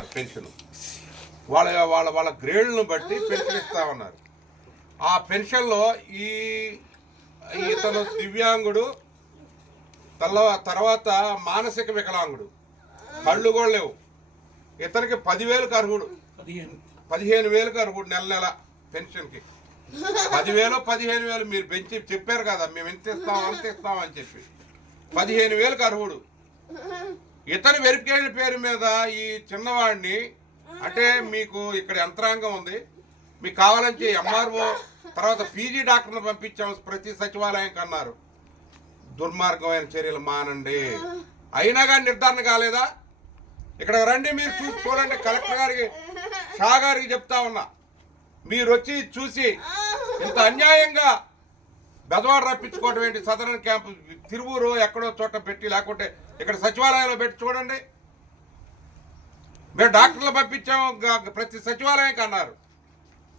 Pension వాళ్ళ వాళ్ళ వాళ్ళ గ్రేడ్లను బట్టి పెన్షన్ ఇస్తా ఉన్నారు. ఆ పెన్షన్లో ఇతను దివ్యాంగుడు, తర్వాత మానసిక వికలాంగుడు, కళ్ళు కూడా లేవు. ఇతనికి 10,000కి అర్హుడు, 15,000కి అర్హుడు నెల నెల పెన్షన్కి. 10,000 15,000 మీరు పెంచి చెప్పారు కదా, మేము ఎంత ఇస్తాం అంత ఇస్తాం అని చెప్పి 15,000కి అర్హుడు. ఇతని వెరిఫికేషన్ పేరు మీద ఈ చిన్నవాడిని, అంటే మీకు ఇక్కడ యంత్రాంగం ఉంది, మీకు కావాలని ఎంఆర్ఓ తర్వాత పీజీ డాక్టర్ను పంపించాము ప్రతి సచివాలయంకి అన్నారు. దుర్మార్గమైన చర్యలు మానండి. అయినా కానీ నిర్ధారణ కాలేదా? ఇక్కడ రండి, మీరు చూడండి. కలెక్టర్ గారికి, షా గారికి చెప్తా ఉన్నా, మీరు వచ్చి చూసి ఇంత అన్యాయంగా బెదవాడ రప్పించుకోవడం ఏంటి? సదరన్ క్యాంపు తిరువూరు ఎక్కడో చోట పెట్టి, లేకుంటే ఇక్కడ సచివాలయంలో పెట్టి చూడండి. మేము డాక్టర్లు పంపించాము ప్రతి సచివాలయంకి అన్నారు.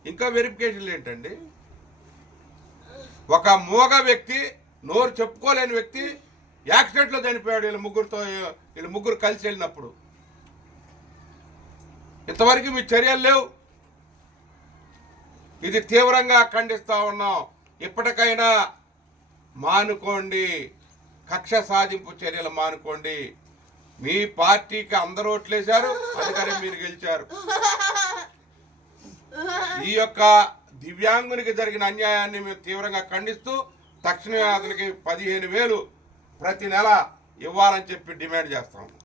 ఇంకా వెరిఫికేషన్లు ఏంటండి? ఒక మూగ వ్యక్తి, నోరు చెప్పుకోలేని వ్యక్తి యాక్సిడెంట్లో చనిపోయాడు. వీళ్ళు ముగ్గురు కలిసి వెళ్ళినప్పుడు. ఇంతవరకు మీ చర్యలు లేవు. ఇది తీవ్రంగా ఖండిస్తా ఉన్నాం. ఇప్పటికైనా మానుకోండి, కక్ష సాధింపు చర్యలు మానుకోండి. మీ పార్టీకి అందరూ ఓట్లేశారు, అందుకని మీరు గెలిచారు. ఈ యొక్క దివ్యాంగునికి జరిగిన అన్యాయాన్ని మేము తీవ్రంగా ఖండిస్తూ తక్షణమే అతనికి 15,000 ప్రతి నెల ఇవ్వాలని చెప్పి డిమాండ్ చేస్తాం.